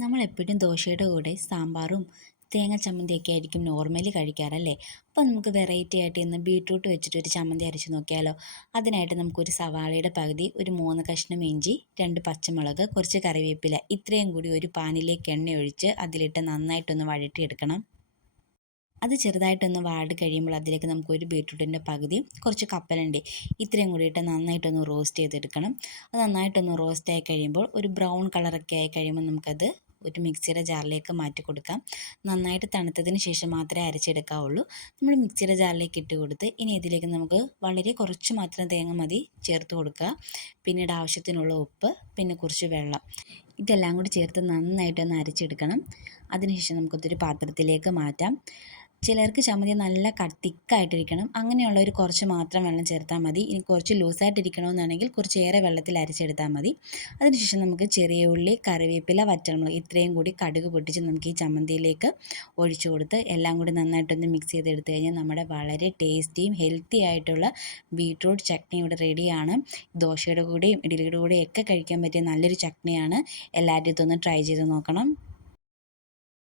നമ്മളെപ്പോഴും ദോശയുടെ കൂടെ സാമ്പാറും തേങ്ങ ചമ്മന്തിയൊക്കെ ആയിരിക്കും നോർമലി കഴിക്കാറല്ലേ? അപ്പോൾ നമുക്ക് വെറൈറ്റി ആയിട്ട് ഇന്ന് ബീട്രൂട്ട് വെച്ചിട്ട് ഒരു ചമ്മന്തി അരച്ച് നോക്കിയാലോ? അതിനായിട്ട് നമുക്കൊരു സവാളയുടെ പകുതി ഒരു മൂന്ന് കഷ്ണം ഇഞ്ചി രണ്ട് പച്ചമുളക് കുറച്ച് കറിവേപ്പില ഇത്രയും കൂടി ഒരു പാനിലേക്ക് എണ്ണ ഒഴിച്ച് അതിലിട്ട് നന്നായിട്ടൊന്ന് വഴറ്റിയെടുക്കണം. അത് ചെറുതായിട്ടൊന്ന് വാട് കഴിയുമ്പോൾ അതിലേക്ക് നമുക്ക് ഒരു ബീട്രൂട്ടിന്റെ പകുതി കുറച്ച് കപ്പലണ്ടി ഇത്രയും കൂടിയിട്ട് നന്നായിട്ടൊന്ന് റോസ്റ്റ് ചെയ്തെടുക്കണം. അത് നന്നായിട്ടൊന്ന് റോസ്റ്റ് ആയി കഴിയുമ്പോൾ ഒരു ബ്രൗൺ കളറൊക്കെ ആയി കഴിയുമ്പോൾ നമുക്കത് ഒരു മിക്സിയുടെ ജാറിലേക്ക് മാറ്റി കൊടുക്കാം. നന്നായിട്ട് തണുത്തതിന് ശേഷം മാത്രമേ അരച്ചെടുക്കാവുള്ളൂ. നമ്മൾ മിക്സിയുടെ ജാറിലേക്ക് ഇട്ട് കൊടുത്ത് ഇനി ഇതിലേക്ക് നമുക്ക് വളരെ കുറച്ച് മാത്രം തേങ്ങ മതി ചേർത്ത് കൊടുക്കുക. പിന്നീട് ആവശ്യത്തിനുള്ള ഉപ്പ് പിന്നെ കുറച്ച് വെള്ളം. ഇതെല്ലാം കൂടി ചേർത്ത് നന്നായിട്ടൊന്ന് അരച്ചെടുക്കണം. അതിനുശേഷം നമുക്കതൊരു പാത്രത്തിലേക്ക് മാറ്റാം. ചിലർക്ക് ചമ്മന്തി നല്ല തിക്കായിട്ടിരിക്കണം. അങ്ങനെയുള്ളവർ കുറച്ച് മാത്രം വെള്ളം ചേർത്താൽ മതി. ഇനി കുറച്ച് ലൂസായിട്ടിരിക്കണമെന്നാണെങ്കിൽ കുറച്ചേറെ വെള്ളത്തിൽ അരച്ചെടുത്താൽ മതി. അതിനുശേഷം നമുക്ക് ചെറിയ ഉള്ളി കറിവേപ്പില വറ്റൽമുളക് ഇത്രയും കൂടി കടുക് പൊട്ടിച്ച് നമുക്ക് ഈ ചമ്മന്തിയിലേക്ക് ഒഴിച്ചു കൊടുത്ത് എല്ലാം കൂടി നന്നായിട്ടൊന്ന് മിക്സ് ചെയ്തെടുത്തു കഴിഞ്ഞാൽ നമ്മുടെ വളരെ ടേസ്റ്റിയും ഹെൽത്തി ആയിട്ടുള്ള ബീട്രൂട്ട് ചട്നി ഇവിടെ റെഡിയാണ് ദോശയുടെ കൂടെയും ഇഡ്ഡലിയുടെ കൂടെയും ഒക്കെ കഴിക്കാൻ പറ്റിയ നല്ലൊരു ചട്നിയാണ്. എല്ലാവരും ഇതൊന്ന് ട്രൈ ചെയ്ത് നോക്കണം.